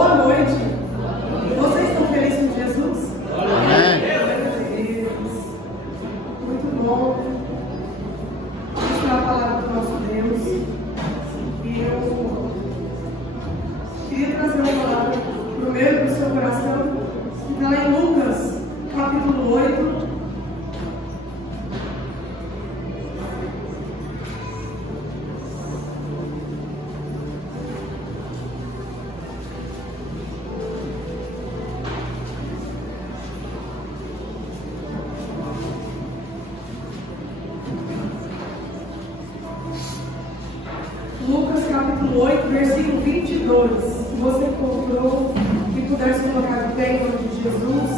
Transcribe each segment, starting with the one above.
Boa noite. Vocês estão felizes com Jesus? Amém. Muito bom. Vamos para a palavra do nosso Deus. E eu queria trazer uma palavra para o meu e para o seu coração. Está lá em Lucas, capítulo 8. Lucas capítulo 8, versículo 22. Se você encontrou e puder se colocar de pé em nome de Jesus.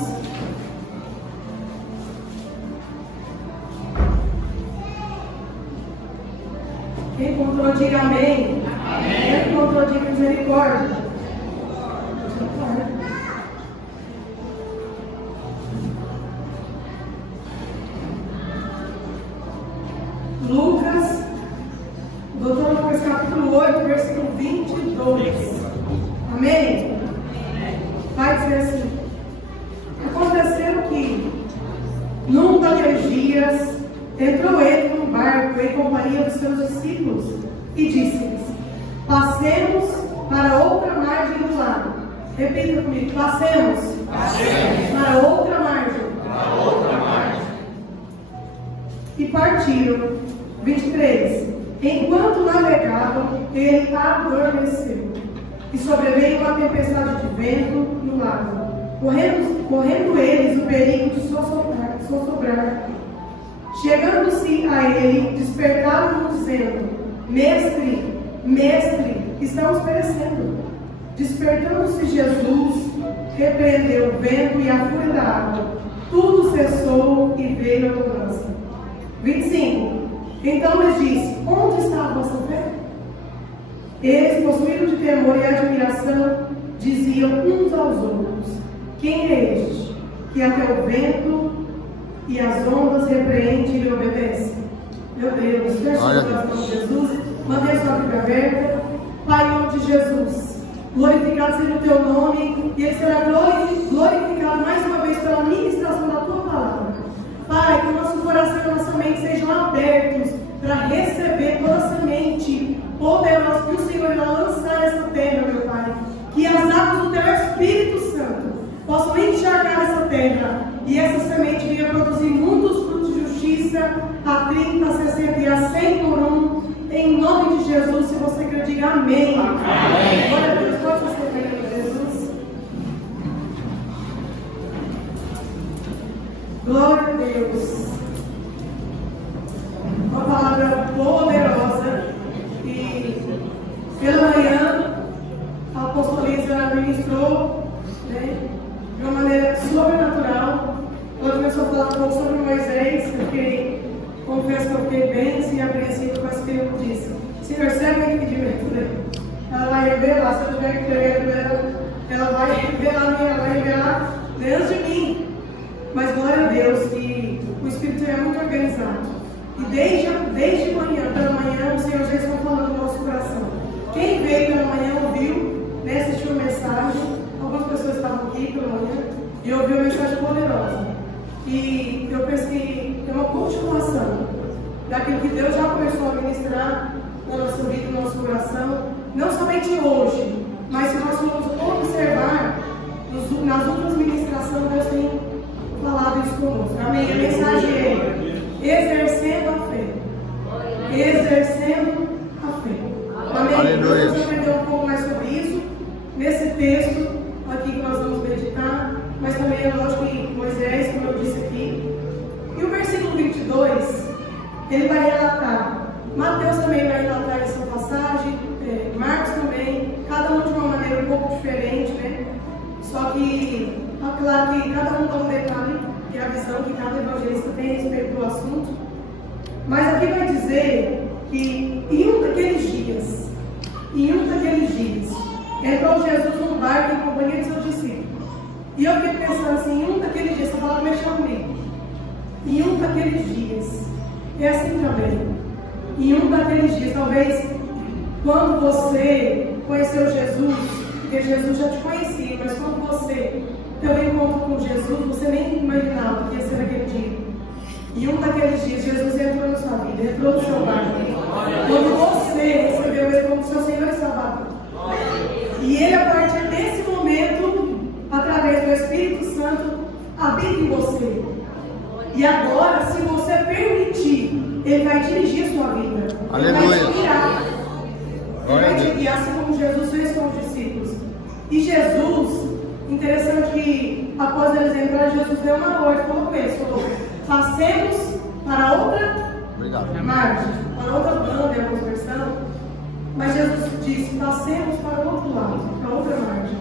Quem encontrou, diga amém. Amém. Quem encontrou, diga misericórdia. Lucas, doutor Lucas capítulo 8, versículo 22. Amém? Vai dizer assim: aconteceu que, num daqueles dias, entrou ele num barco em companhia dos seus discípulos e disse-lhes: passemos para outra margem do lago. Repita comigo: passemos para outra margem. E partiram. 23. Enquanto navegavam, ele adormeceu. E sobreveio uma tempestade de vento no lago, correndo eles o perigo de sossobrar. Chegando-se a ele, despertaram-no dizendo: Mestre, Mestre, estamos perecendo. Despertando-se Jesus, repreendeu o vento e a fúria da água. Tudo cessou e veio a bonança. 25. Então lhes disse: onde está a vossa fé? Eles, possuídos de temor e admiração, diziam uns aos outros: quem é este, que até o vento e as ondas repreende e lhe obedece? Meu Deus, feche o coração de Jesus, mantenha sua Bíblia aberta. Pai, em nome de Jesus, glorificado seja o teu nome, e ele será glorificado mais uma vez pela ministração da tua palavra. Pai, que o nosso coração e a nossa mente sejam abertos para receber toda a semente poderosa que o Senhor vai lançar nessa terra, meu Pai. Que as águas do teu Espírito Santo possam encharcar essa terra e essa semente venha produzir muitos frutos de justiça, a 30, a 60 e a 100 por um. Em nome de Jesus, se você quer, diga amém. Amém. Glória a Deus, pode você ver, Jesus. Glória a Deus. Uma palavra poderosa. E pela manhã a apostolisa ministrou, né, de uma maneira sobrenatural. Ela começou a falar um pouco sobre Moisés. Confesso que eu fiquei bem assim, apreensivo com esse que eu disse. Senhor, serve aqui de verdade. Ela vai revelar, se eu tiver que crer, ela vai revelar dentro de mim. Mas glória a Deus que o Espírito é muito organizado. E desde manhã, pela manhã, o Senhor já está falando no nosso coração. Quem veio pela manhã ouviu, né, assistiu a mensagem. Algumas pessoas estavam aqui pela manhã e ouviu uma mensagem poderosa. E eu penso que é uma continuação daquilo que Deus já começou a ministrar na nossa vida, no nosso coração. Não somente hoje, mas se nós formos observar nas outras ministrações, Deus tem falado isso conosco. Amém? A mensagem é: exercendo a fé. Exercendo a fé. Amém? Aleluia. Vamos aprender um pouco mais sobre isso nesse texto aqui que nós vamos meditar. Mas também é lógico que Moisés, como eu disse aqui. E o versículo 22, ele vai relatar. Mateus também vai relatar essa passagem. Marcos também. Cada um de uma maneira um pouco diferente, né? Só que, claro que cada um dá um detalhe, que é a visão que cada evangelista tem a respeito do assunto. Mas aqui vai dizer que em um daqueles dias, entrou Jesus num barco em companhia de seus discípulos. E eu fiquei pensando assim, em um daqueles dias, essa palavra mexeu comigo. Em um daqueles dias, é assim também. Em um daqueles dias, talvez, quando você conheceu Jesus, porque Jesus já te conhecia, mas quando você teve um encontro com Jesus, você nem imaginava que ia ser naquele dia. E um daqueles dias, Jesus entrou na sua vida, entrou no seu lar. Quando você recebeu Ele como seu Senhor e Salvador. E Ele, a partir desse momento, através do Espírito Santo, habita em você. E agora, se você permitir, Ele vai dirigir a sua vida. Ele vai te guiar. Ele vai te guiar, assim como Jesus fez com os discípulos. E Jesus, interessante que após eles entrarem, Jesus deu uma ordem, falou com eles, falou: passemos para outra margem, para outra banda, em alguma versão. Mas Jesus disse: passemos para o outro lado, para outra margem.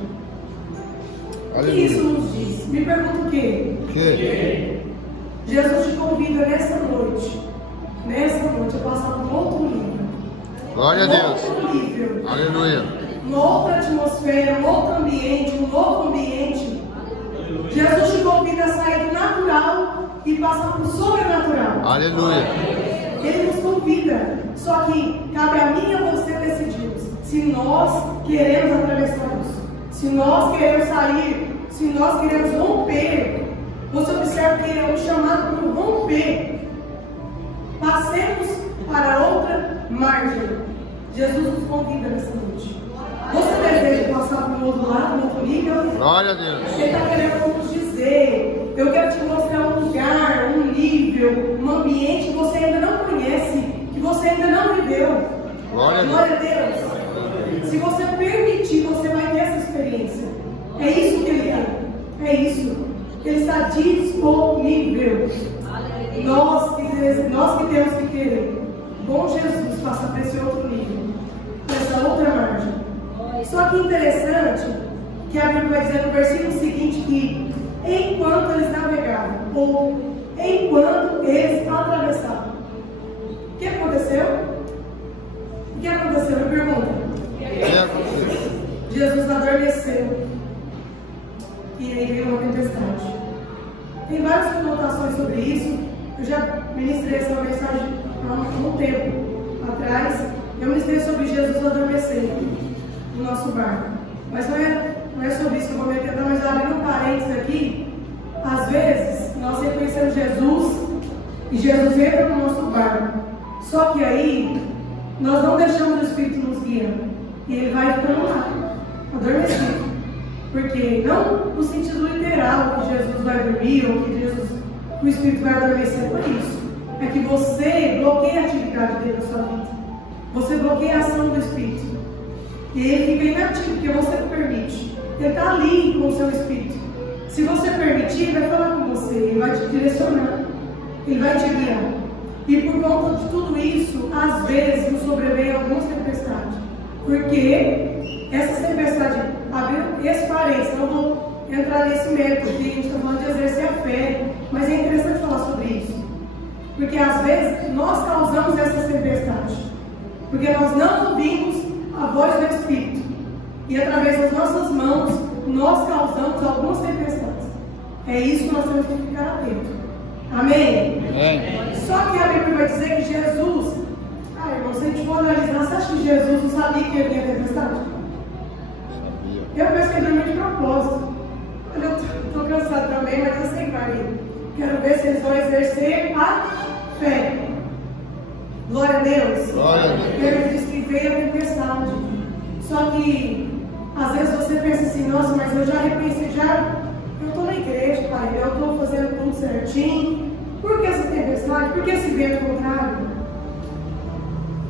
O que isso nos diz? Me pergunta o quê? Jesus te convida nessa noite a passar por outro nível. Glória a Deus. Outro nível. Aleluia. Uma outra atmosfera, um outro ambiente, um novo ambiente. Jesus te convida a sair do natural e passar para o sobrenatural. Aleluia. Ele nos convida. Só que cabe a mim e a você decidirmos se nós queremos atravessar isso, se nós queremos sair, se nós queremos romper. Você observa que é um chamado para romper. Passemos para outra margem. Jesus nos convida nessa noite. Você deseja passar para o outro lado, no outro nível? Glória a Deus. Ele está querendo nos dizer: eu quero te mostrar um lugar, um nível, um ambiente que você ainda não conhece, que você ainda não viveu. Glória a Deus. Glória a Deus. Se você permitir, você vai ter essa experiência. É isso que Ele quer. É isso. Ele está disponível. Nós que temos que querer, com Jesus, passar para esse outro nível, para essa outra margem. Só que interessante que a Bíblia vai dizer no versículo seguinte que enquanto eles navegavam, ou enquanto eles atravessavam. O que aconteceu? O que aconteceu? Me pergunta. Jesus adormeceu e aí veio uma tempestade. Tem várias conotações sobre isso. Eu já ministrei essa mensagem há um tempo atrás. Eu ministrei sobre Jesus adormecendo no nosso barco. Mas não é sobre isso que eu vou me atentar, mas abrindo um parênteses aqui. Às vezes, nós reconhecemos Jesus e Jesus entra no nosso barco. Só que aí, nós não deixamos o Espírito nos guiar. E ele vai ficando lá, adormecido. Porque não no sentido literal que Jesus vai dormir ou que o Espírito vai adormecer, não é isso. É que você bloqueia a atividade dele na sua vida. Você bloqueia a ação do Espírito. E ele fica inativo, porque você não permite. Ele está ali com o seu Espírito. Se você permitir, ele vai falar com você, ele vai te direcionar, ele vai te guiar. E por conta de tudo isso, às vezes nos sobrevêm algumas tempestades. Porque essas tempestades abriram esse parênteses, não vou entrar nesse mérito, porque a gente está falando de exercer a fé, mas é interessante falar sobre isso. Porque às vezes nós causamos essas tempestades, porque nós não ouvimos a voz do Espírito, e através das nossas mãos nós causamos algumas tempestades. É isso que nós temos que ficar atentos. Amém? Só que a Bíblia vai dizer que Jesus, irmão, se a gente for analisar, você acha que Jesus não sabia que ia vir a tempestade? Eu penso que ele dormiu de propósito. Olha, eu estou cansado também, mas eu sei que vai vir. Quero ver se eles vão exercer a fé. Glória a Deus. Glória a Deus. Ele diz que veio a tempestade. Só que às vezes você pensa assim: nossa, mas eu já repensei, eu estou na igreja, pai, eu estou fazendo tudo certinho. Por que essa tempestade? Por que esse vento contrário?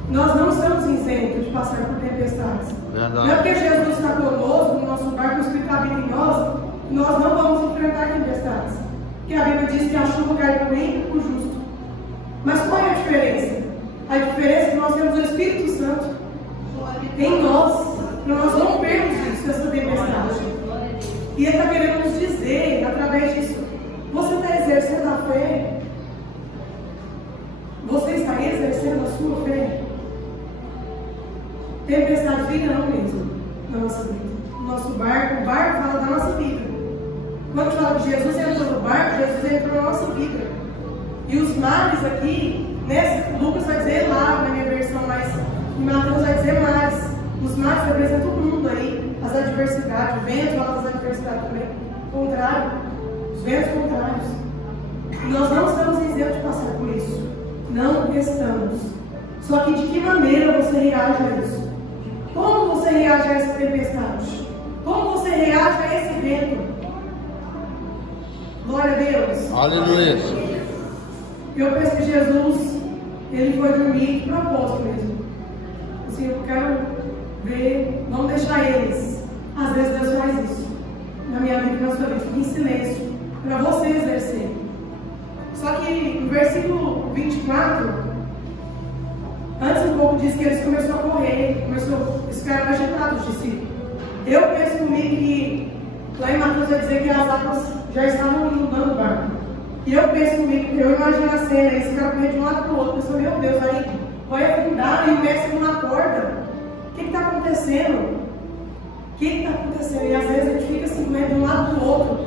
Nós não estamos isentos de passar por tempestades. Verdade. Não é porque Jesus está conosco, no nosso barco, o Espírito habita em nós não vamos enfrentar tempestades. Porque a Bíblia diz que a chuva cai para o ímpio e para o justo. Mas qual é a diferença? A diferença é que nós temos o Espírito Santo em nós, para nós rompermos isso, essa tempestade. E Ele está querendo nos dizer, através disso, você está exercendo a fé? Você está exercendo a sua fé? Tempestade fica não mesmo na nossa vida. O nosso barco, o barco fala da nossa vida. Quando fala que Jesus entrou no barco, Jesus entrou na nossa vida. E os mares aqui, Lucas vai dizer lá, na minha versão, mas em Mateus vai dizer mais. Os mares representam o mundo aí, as adversidades. adversidade, ventos altas adversidade também, contrário, os ventos contrários. E nós não estamos isentos de passar por isso. Não estamos. Só que de que maneira você reage a isso? Como você reage a essa tempestade? Como você reage a esse vento? Glória a Deus. Aleluia. Eu penso que Jesus, ele foi dormir de propósito mesmo. Assim, eu quero ver, vamos deixar eles. Às vezes Deus faz isso na minha vida e na sua vida, em silêncio, para você exercer. Só que no versículo 24, antes um pouco diz que eles começaram a correr, eles ficaram agitados, discípulos. Eu penso comigo que lá em Mateus vai dizer que as águas já estavam inundando o barco. E eu penso comigo, eu imagino a cena, eles ficaram correndo de um lado para o outro, pensando, meu Deus, aí vai afundar e o mestre não acorda. O que está acontecendo? O que está acontecendo? E às vezes a gente fica assim, correndo de um lado para o outro,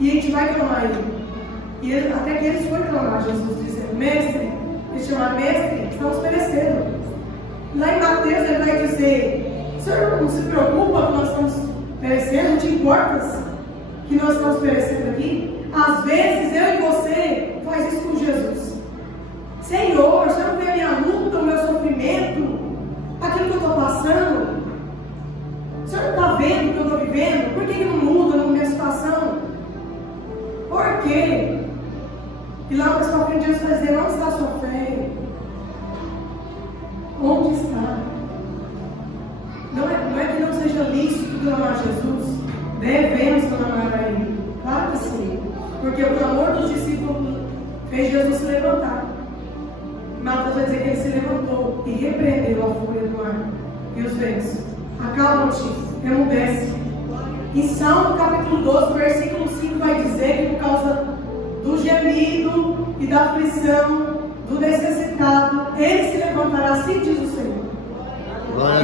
e a gente vai clamar ele. E até que eles foram clamar, Jesus dizendo, mestre, eles chamaram mestre, estamos perecendo. Lá em Mateus ele vai dizer, o senhor não se preocupa que nós estamos perecendo, não te importas que nós estamos perecendo aqui? Às vezes eu e você faz isso com Jesus. Senhor, o senhor não vê a minha luta, o meu sofrimento, aquilo que eu estou passando? O senhor não está vendo o que eu estou vivendo? Por que não muda na minha situação? Por quê? E lá mais para frente Jesus vai dizer, onde está a sua fé? Onde está? Não é que não seja lícito clamar a Jesus. Devemos clamar a Ele. Claro que sim. Porque o clamor dos discípulos fez Jesus se levantar. Mateus vai dizer que ele se levantou e repreendeu a fúria do mar e os ventos. Acalma-te, emudece. Em Salmo capítulo 12, versículo 5 vai dizer que por causa do gemido e da aflição do necessitado, ele se levantará, assim diz o Senhor.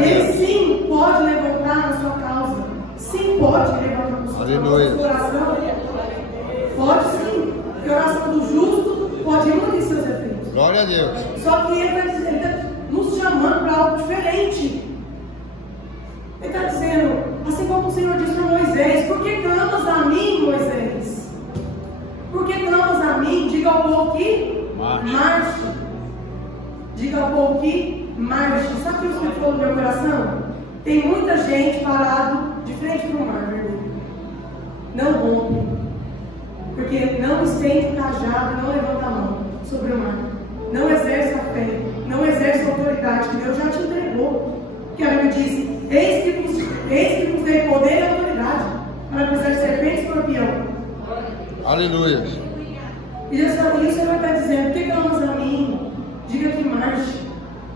Ele sim pode levantar na sua causa. Sim pode levantar na sua causa. Oração pode sim. Porque a oração do justo pode ir em seus efeitos. Glória a Deus. Só que ele está nos chamando para algo diferente. Ele está dizendo, assim como o Senhor disse para Moisés, por que clamas a mim, Moisés? Por que clamas a mim? Diga ao povo que marche. Diga ao povo que marche. Sabe o que o Senhor falou no meu coração? Tem muita gente parado de frente para o mar vermelho. Não rompe. Porque não estende o cajado, não levanta a mão sobre o mar. Não exerce a fé. Não exerce a autoridade que Deus já te entregou. Que a Bíblia diz, eis que vos dei poder e autoridade para pisar serpente e escorpião. Aleluia. E o Senhor vai estar dizendo, por que clamas a mim? Diga que marche.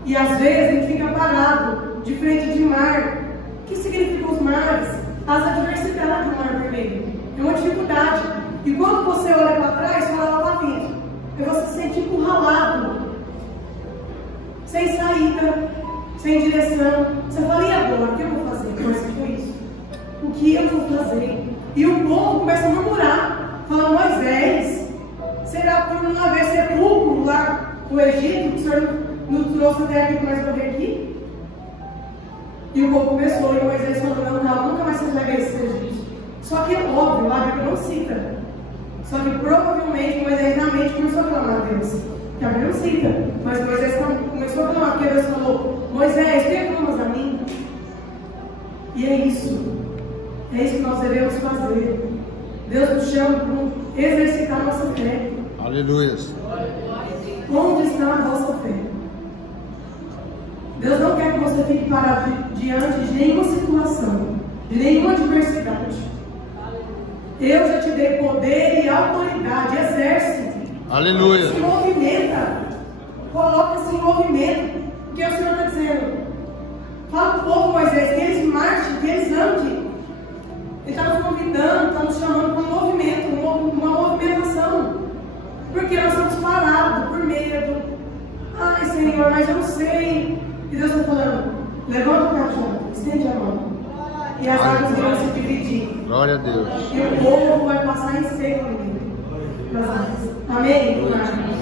E às vezes a gente fica parado de frente de mar. O que significam os mares? As adversidades do mar vermelho. É uma dificuldade. E quando você olha para trás, você fala, está vindo. É você se sentir encurralado, sem saída, sem direção. Você fala, e agora? O que eu vou fazer? Foi isso. O que eu vou fazer? E o povo começa a murmurar. Fala, Moisés, será por não haver sepulcro lá no Egito, que o Senhor nos trouxe até aqui para nós morrer aqui? E o povo começou, e Moisés falou, não, nunca mais vocês vai ver esse Egito. Só que é óbvio, a Bíblia não cita. Só que provavelmente Moisés realmente começou a clamar a Deus. Que a Bíblia não cita. Mas Moisés começou a clamar, porque Deus falou, Moisés, por que clamas a mim? E é isso. É isso que nós devemos fazer. Deus nos chama para exercitar a nossa fé. Aleluia. Onde está a vossa fé? Deus não quer que você fique parado diante de nenhuma situação, de nenhuma adversidade. Eu já te dei poder e autoridade. Exerce. Aleluia. Se movimenta. Coloca-se em movimento. Porque o Senhor está dizendo. Fala para o povo, Moisés, que eles marchem, que eles andem. Ele está nos convidando, está nos chamando para um movimento, uma movimentação. Porque nós estamos parados por medo. Ai, Senhor, mas eu não sei. E Deus está falando, levanta o cajado, estende a mão. E as águas vão se dividir. Glória a Deus. E o povo vai passar em seco no meio das águas. Amém?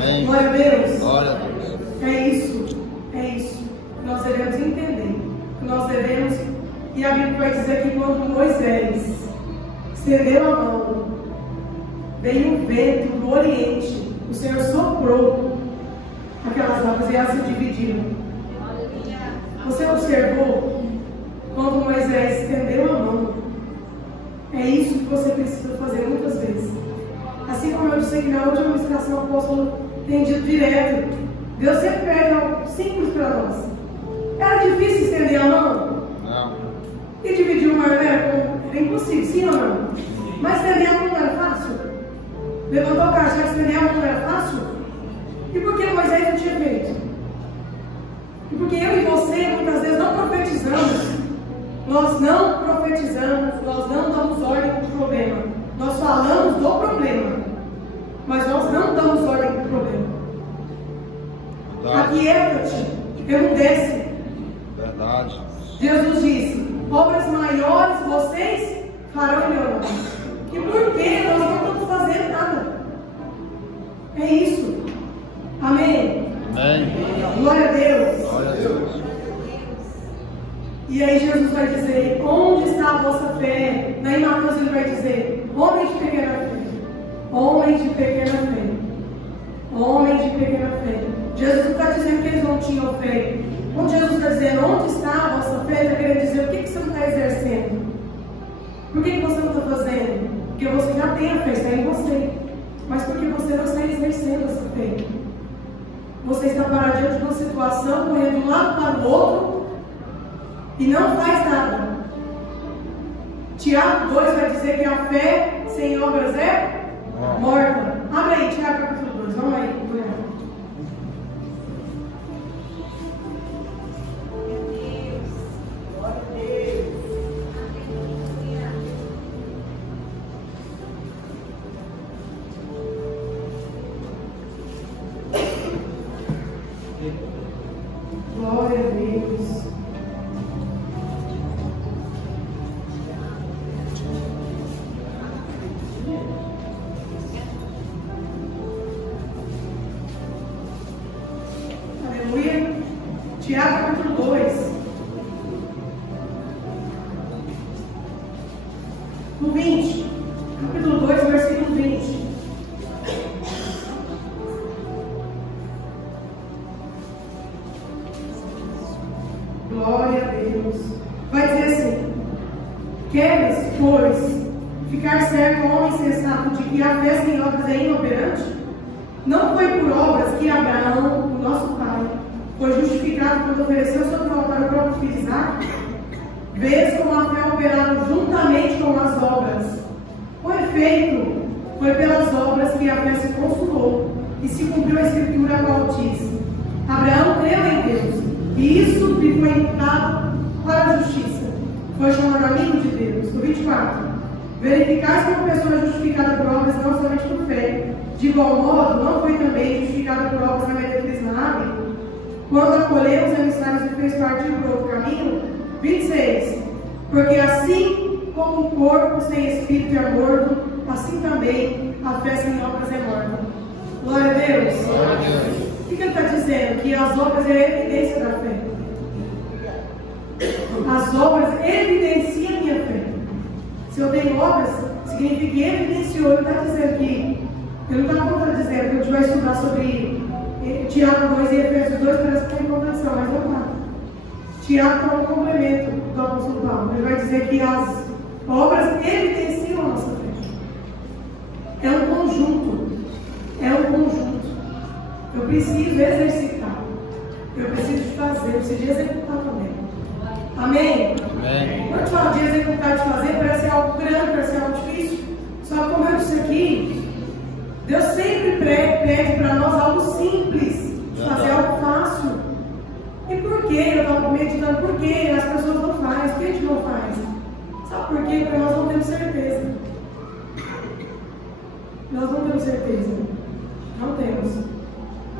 Amém. Glória a Deus. Glória a Deus. É isso. Nós devemos entender. Que nós devemos E a Bíblia vai dizer que quando Moisés estendeu a mão, veio um vento do Oriente, o Senhor soprou aquelas águas e elas se dividiram. Você observou? Quando Moisés estendeu a mão, é isso que você precisa fazer muitas vezes. Assim como eu disse aqui na última ministração, o apóstolo tem dito direto, Deus sempre pede algo simples para nós. Era difícil estender a mão? Não. E dividir o mar era impossível, sim ou não? Mas estender a mão não era fácil? Levantou o caixão e estender a mão não era fácil? E por que Moisés não tinha feito? E porque eu e você muitas vezes não profetizamos. Nós não profetizamos, nós não damos ordem para o problema. Nós falamos do problema, mas nós não damos ordem para o problema. Aquieta-te, emudece. Verdade. Jesus disse: obras maiores vocês farão em meu nome. E por que nós não estamos fazendo nada? É isso. Amém? Amém. Glória a Deus. Glória a Deus. E aí Jesus vai dizer: onde está a vossa fé? Na em Mateus ele vai dizer: homem de pequena fé. Homem de pequena fé. Homem de pequena fé. Jesus não está dizendo que eles não tinham fé. Quando Jesus está dizendo onde está a vossa fé, está querendo dizer o que você não está exercendo. Por que você não está fazendo? Porque você já tem a fé, está em você. Mas porque você não está exercendo essa fé. Você está parado diante de uma situação, correndo de um lado para o outro e não faz nada. Tiago 2 vai dizer que a fé sem obras é morta. Abre aí, Tiago capítulo 2, vamos aí. Glória a Deus. Aleluia. Tiago capítulo 2. No 20. Capítulo 2, versículo 20. Glória a Deus. Vai dizer assim: queres, pois, ficar certo, homem sensato, de que a fé sem obras é inoperante? Não foi por obras que Abraão, o nosso pai, foi justificado quando ofereceu sobre o altar o próprio filho Isaque? Vês como a fé operava juntamente com as obras. Com efeito, foi pelas obras que a fé se consumou e se cumpriu a escritura a qual diz: Abraão creu em Deus, e isso lhe foi imputado para a justiça. Foi chamado amigo de Deus. No 24. Verificar que uma pessoa é justificada por obras, não somente por fé. De igual modo, não foi também justificada por obras na meretriz Raabe, quando acolheu os emissários e fez partir por outro caminho. 26. Porque assim como o corpo sem espírito é morto, assim também a fé sem obras é morta. Glória a Deus. Glória a Deus. O que ele está dizendo? Que as obras é a evidência da fé. As obras evidenciam a minha fé. Se eu tenho obras, significa que evidenciou. Ele está dizendo que, ele não está contradizendo, que a gente vai estudar sobre Tiago 2 e Efésios 2, parece que tem contradição, mas não está. Tiago está um complemento do apóstolo Paulo. Ele vai dizer que as obras evidenciam a nossa fé. É um conjunto. É um conjunto. Eu preciso exercitar. Eu preciso de fazer. Eu preciso de executar também. Amém? Amém. Quando eu falo de executar, de fazer, parece algo grande, parece algo difícil. Só que como eu disse aqui, Deus sempre pede para nós algo simples, fazer algo fácil. E por que? Eu estava meditando, por que as pessoas não fazem? Por que a gente não faz? Sabe por quê? Porque nós não temos certeza. Nós não temos certeza. Não temos.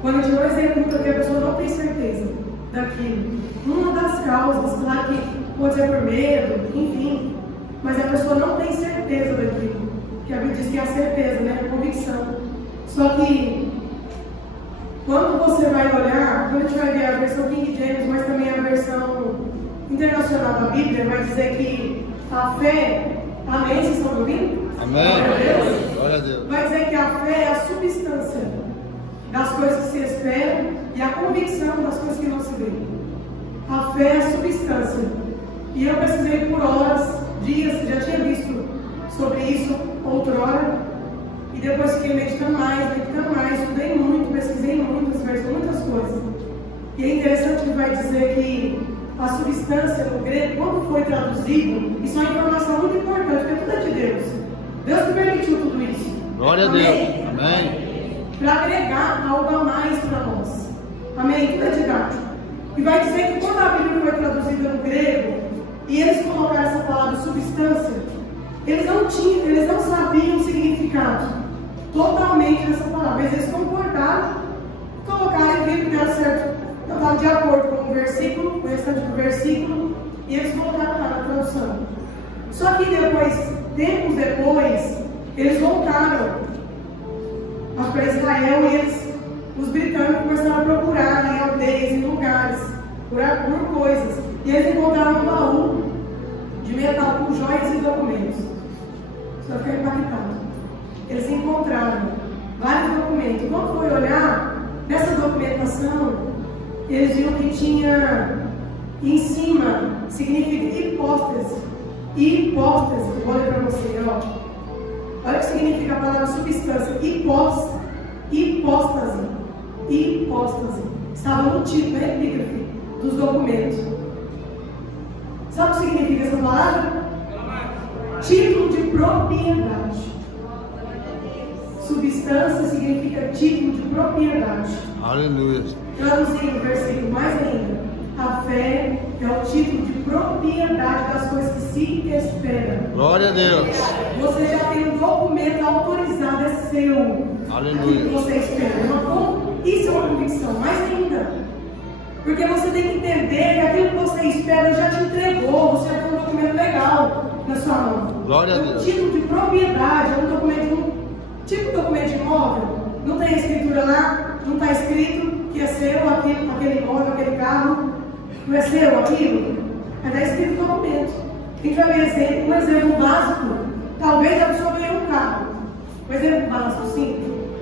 Quando a gente não executa, porque a pessoa não tem certeza daquilo. Uma das causas, claro que pode ser por medo, enfim, mas a pessoa não tem certeza daquilo. Que a Bíblia diz que é a certeza, né? A convicção. Só que quando você vai olhar, quando a gente vai ver a versão King James, mas também a versão Internacional da Bíblia vai dizer que a fé, amém, vocês estão ouvindo? Amém. Glória a Deus. Vai dizer que a fé é a substância das coisas que se esperam e a convicção das coisas que não se veem. A fé é a substância. E eu pesquisei por horas, dias, já tinha visto sobre isso outrora, e depois fiquei meditando mais, estudei muito, pesquisei muitas vezes, muitas coisas. E é interessante que vai dizer que a substância no grego, quando foi traduzido, isso é uma informação muito importante, porque tudo é de Deus. Deus que permitiu tudo isso. Glória a Deus. Amém. Para agregar algo a mais para nós. Amém? Tudo é didático. E vai dizer que quando a Bíblia foi traduzida no grego, e eles colocaram essa palavra substância, eles não sabiam o significado totalmente dessa palavra, mas eles concordaram, colocaram e viram que era certo, estava de acordo com o versículo, o restante do versículo, e eles colocaram lá na tradução. Só que depois, tempos depois, eles voltaram para Israel e os britânicos começaram a procurar em aldeias, em lugares, por coisas. E eles encontraram um baú de metal com joias e documentos. Só fiquei impactado. Eles encontraram vários documentos. Quando foi olhar nessa documentação, eles viram que tinha em cima, significa hipótese. Hipótese, vou ler para você, ó. Olha o que significa a palavra substância. Hipóstase. Hipóstase. Estava no título, na epígrafe dos documentos. Sabe o que significa essa palavra? Título de propriedade. Substância significa título de propriedade. Aleluia. Traduzindo o versículo mais ainda. A fé é o título de propriedade das coisas que se esperam. Glória a Deus. Você já tem um documento autorizado, é seu. Aleluia. Aquilo que você espera. Isso é uma convicção, mais ainda. Porque você tem que entender que aquilo que você espera já te entregou. Você já tem um documento legal na sua mão. Glória a Deus. Um título de propriedade, é um documento, tipo documento de imóvel. Não tem escritura lá, não está escrito que é seu aquele imóvel, aquele carro. Não é seu aquilo? Mas está escrito no documento. A gente vai ver um exemplo básico. Talvez a pessoa ganhou um carro. Um exemplo básico, sim.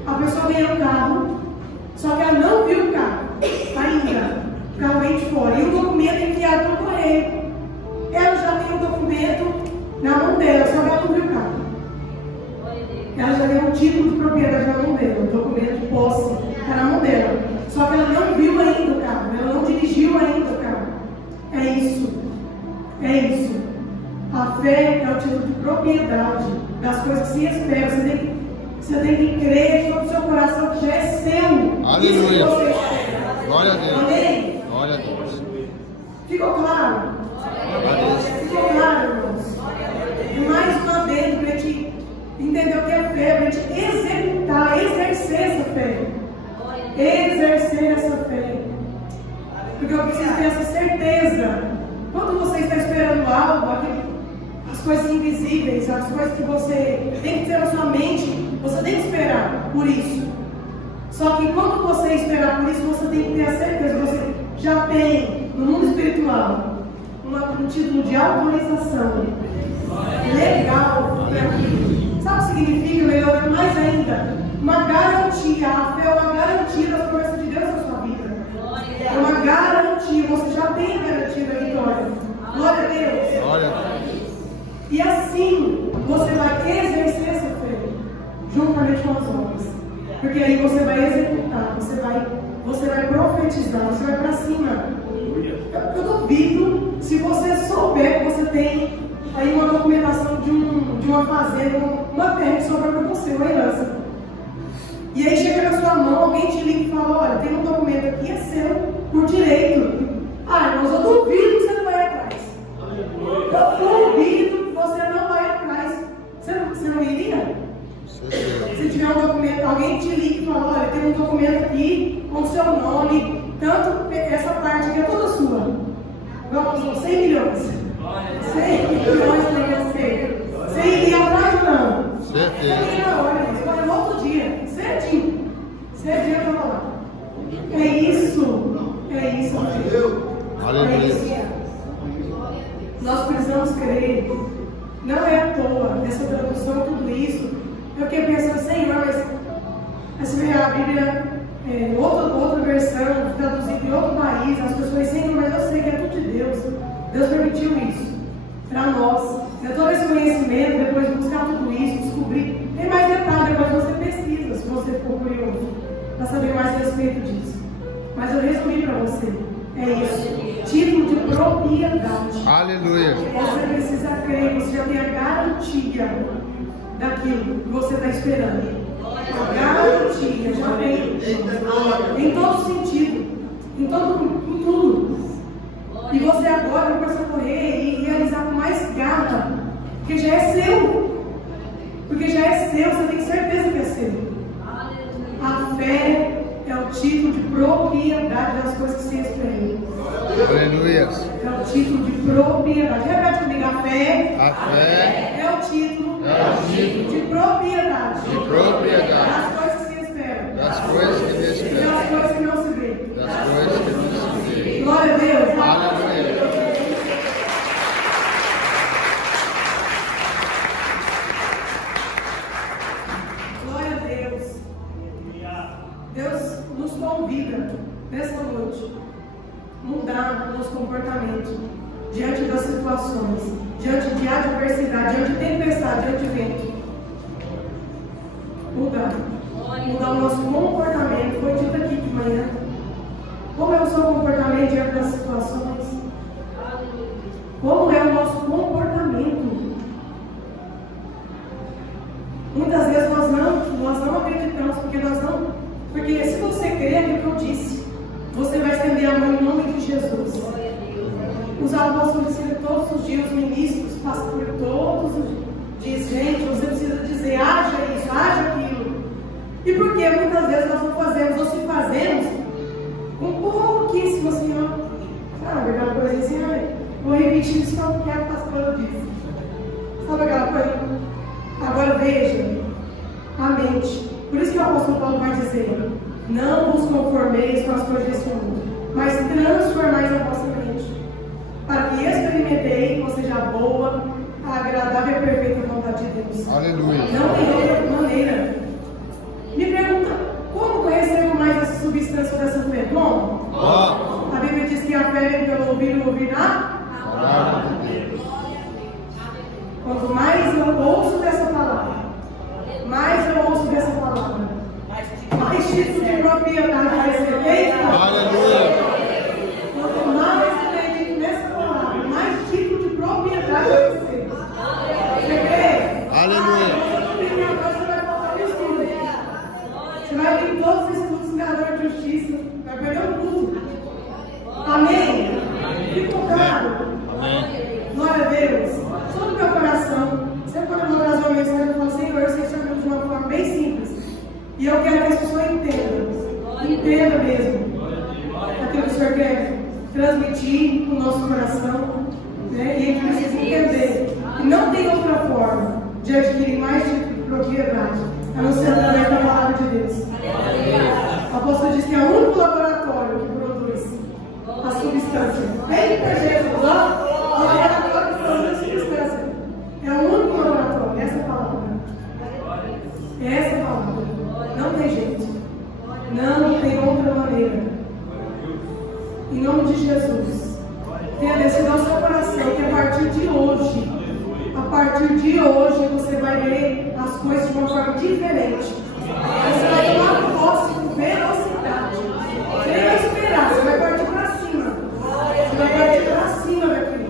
A pessoa ganhou um carro, só que ela não viu o carro ainda. O carro vem de fora. E o documento enviado no correio. Ela já tem o documento na mão dela, só que ela não viu o carro. Ela já tem um título de propriedade na mão dela, o documento de posse está na mão dela. Só que ela não viu ainda o carro, ela não dirigiu ainda o carro. É isso. É isso. A fé é o título de propriedade das coisas que se esperam. Você tem que crer de todo o seu coração que já é seu. Aleluia. Isso que você espera. Glória a Deus. Amém? Glória a Deus. Ficou claro? Ficou claro, irmãos? E mais uma vez, para a gente entender o que é fé, para a gente executar, exercer essa fé. Exercer essa fé. Porque eu preciso ter essa certeza. Quando você está esperando algo, as coisas invisíveis, as coisas que você tem que ter na sua mente, você tem que esperar por isso. Só que quando você esperar por isso, você tem que ter a certeza. Você já tem, no mundo espiritual, um título de autorização legal para aquilo. Sabe o que significa? Melhor mais ainda, uma garantia. A fé é uma garantia da força de Deus na sua vida. É uma garantia. Você já tem a garantia da vitória. Glória a Deus. Glória a Deus. E assim você vai exercer essa fé juntamente com as obras. Porque aí você vai executar, você vai profetizar, você vai para cima. Eu duvido se você souber que você tem aí uma documentação de uma fazenda, uma terra que sobrou para você, uma herança. E aí chega na sua mão, alguém te liga e fala, olha, tem um documento aqui, é seu, por direito. Ah, irmãos, eu duvido que você não vai atrás. Eu duvido que você não vai atrás. Você não iria? Se tiver um documento, alguém te liga e fala, olha, tem um documento aqui com o seu nome, tanto essa parte aqui é toda sua. Vamos, 100 milhões. 100 milhões para você. Você iria atrás ou não? Certeza. Você iria na hora, mas foi no outro dia, cedinho. Cedinho eu estava lá. É isso. É isso. Aleluia. É isso. Eu fiquei pensando, Senhor, mas se a Bíblia, outra versão, traduzida em outro país, as pessoas, Senhor, mas eu sei que é tudo de Deus. Deus permitiu isso para nós. Todo esse conhecimento, depois de buscar tudo isso, descobrir. Tem mais detalhes, depois você pesquisa, se você for curioso, para saber mais a respeito disso. Mas eu resumi para você. É isso. Título de propriedade. Aleluia. Você precisa crer, você já tem a garantia daquilo que você está esperando. A garantia, já tem. Em todo sentido. Em tudo. E você agora vai começar a correr e realizar com mais garra. Porque já é seu. Porque já é seu, você tem certeza que é seu. A fé é o título de propriedade das coisas que se esperam. Aleluia. É o título de propriedade. Repete comigo, a fé é o título de propriedade. Das coisas que se esperam. Das coisas que se esperam. E das coisas que não se vê. Das coisas que não se vê. Glória a Deus. Aleluia. Glória a Deus. Deus nos convida nessa noite mudar o nosso comportamento diante das situações, diante de adversidade, diante de tempestade, diante de vento. Mudar o nosso comportamento. Foi dito aqui de manhã. Como é o seu comportamento diante das situações? Como é o nosso comportamento? Muitas vezes nós não acreditamos, porque se você crer aquilo que eu disse, você vai estender a mão em nome de Jesus. Os apóstolos ensinam todos os dias, os ministros, pastores, todos os dias, gente, você precisa dizer, haja isso, haja aquilo. E por que muitas vezes nós não fazemos, ou se fazemos, com pouquíssimo assim, ó. Sabe aquela coisa assim, vou repetir isso porque a pastora disse. Sabe aquela coisa? Agora veja a mente. Por isso que o apóstolo Paulo vai dizer, não vos conformeis com as coisas desse mundo, mas transformais a vossa mente, para que experimentei qual seja a boa, a agradável e a perfeita vontade de Deus. Aleluia. Não tem outra maneira. Me pergunta, como eu recebo mais essa substância dessa fé? Como? A Bíblia diz que a fé vem pelo ouvir e ouvir na palavra de Deus. Quanto mais eu ouço dessa palavra, mais título de propriedade vai ser feita. Aleluia. Quanto mais eu acredito nessa palavra, mais título de propriedade vai ser. Você crê? Aleluia. Você vai faltar o estudo. Você vai vir todos os estudos ganhador de justiça, vai perder o culto. Amém? Ficou claro? Amém. Glória a Deus. Sobre o meu coração, você pode mandar uma mensagem e falar, Senhor, eu sei que de uma forma bem simples. E eu quero que as pessoas entendam mesmo aquilo que o Senhor quer transmitir no nosso coração, né? E ele precisa entender que não tem outra forma de adquirir mais tipo de propriedade, a não ser através da palavra de Deus. O apóstolo diz que é o único laboratório que produz a substância. Eita Jesus, ó! O laboratório que produz a substância. É o único laboratório, essa palavra. Essa palavra. Não tem jeito. Não tem outra maneira. Em nome de Jesus, tenha decidido ao seu coração que a partir de hoje, você vai ver as coisas de uma forma diferente. Você vai tomar posse com velocidade. Você nem vai esperar, você vai partir para cima. Você vai partir para cima daquilo.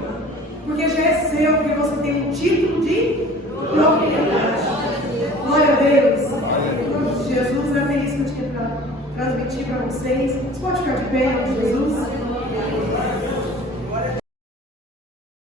Porque já é seu, porque você tem um título de propriedade. Glória a Deus. Jesus, é isso que eu tinha para transmitir para vocês. Você pode ficar de pé, em nome de Jesus.